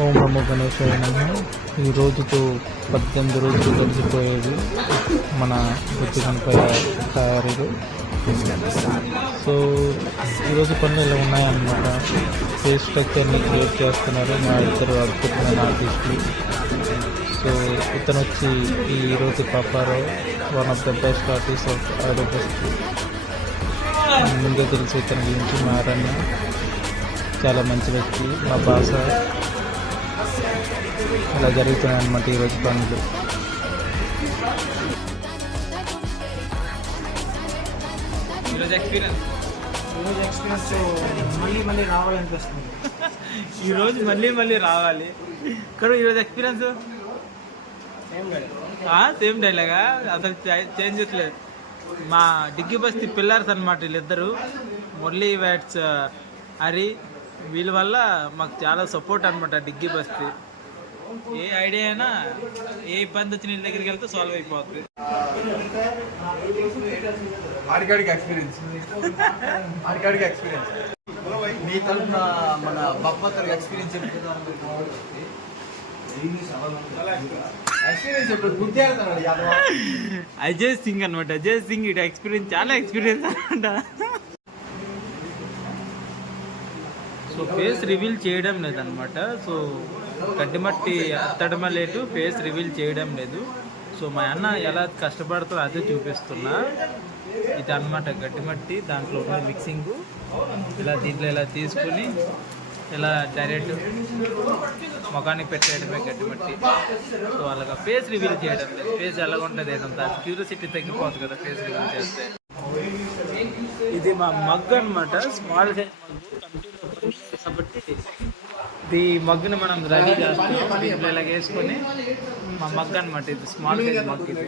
ఓం నమో గణేశాయ నమః. ఈ రోజుతో 18 రోజులు గడిచిపోయేది మన బుద్ధి గణపయ్య తయారీలు. సో ఈరోజు పనులు ఇలా ఉన్నాయన్నమాట. ఫేస్ స్ట్రక్చర్ని క్రియేట్ చేస్తున్నారు మా ఇద్దరు అద్భుతమైన ఆర్టిస్టులు. సో ఇతను వచ్చి ఈరోజు Paparao, one of the best artist of Aarogyasri. ముందే తెలుసు ఇతని గురించి. మారన్న చాలా మంచి వ్యక్తి, మా భాష. ఇలా జరుగుతున్నాయి అన్నమాట ఈరోజు పనులు. ఈరోజు ఎక్స్పీరియన్స్ మళ్ళీ రావాలనిపిస్తుంది. ఈరోజు మళ్ళీ రావాలి. కానీ ఈరోజు ఎక్స్పీరియన్స్ సేమ్ డైలాగా, అసలు చేంజెస్ లేదు. మా డిగ్గి బస్తీ పిల్లర్స్ అనమాట వీళ్ళిద్దరు, మురళీ వ్యాట్స్ హరి. వీళ్ళ వల్ల మాకు చాలా సపోర్ట్ అనమాట డిగ్గి బస్తీ. ఏ ఐడియా అయినా, ఏ ఇబ్బంది వచ్చిన వీళ్ళ దగ్గరికి వెళ్తే సాల్వ్ అయిపోతుంది. ఆడికాడికి ఎక్స్పీరియన్స్ మీ తరఫున మన బొప్పతరు ఎక్స్పీరియన్స్ అజయ్ సింగ్ అనమాట. అజయ్ సింగ్ ఇటు ఎక్స్పీరియన్స్, చాలా ఎక్స్పీరియన్స్ అనమాట. సో ఫేస్ రివీల్ చేయడం లేదనమాట. సో గడ్డిమట్టి అత్తడమ లేదు, ఫేస్ రివీల్ చేయడం లేదు. సో మా అన్న ఎలా కష్టపడుతుందో అదే చూపిస్తున్నా. ఇది అనమాట గడ్డిమట్టి, దాంట్లో ఉన్న మిక్సింగ్ ఇలా దీంట్లో ఇలా తీసుకుని ఇలా డైరెక్ట్ ముఖానికి పెట్టేయడమే గడ్డిమట్టి. సో అలాగా ఫేస్ రివీల్ చేయడం లేదు. ఫేస్ ఎలా ఉంటుంది ఏదంతా క్యూరియాసిటీ తగ్గిపోతుంది కదా ఫేస్ రివీల్ చేస్తే. ఇది మా మగ్ అనమాట, స్మాల్ సైజ్ మగ్గు కాబట్టి ఇది మగ్గుని మనం రెడీ చేస్తాం. దీంట్లో ఇలా వేసుకొని మా మగ్ అనమాట. ఇది స్మాల్ సైజ్ మగ్. ఇది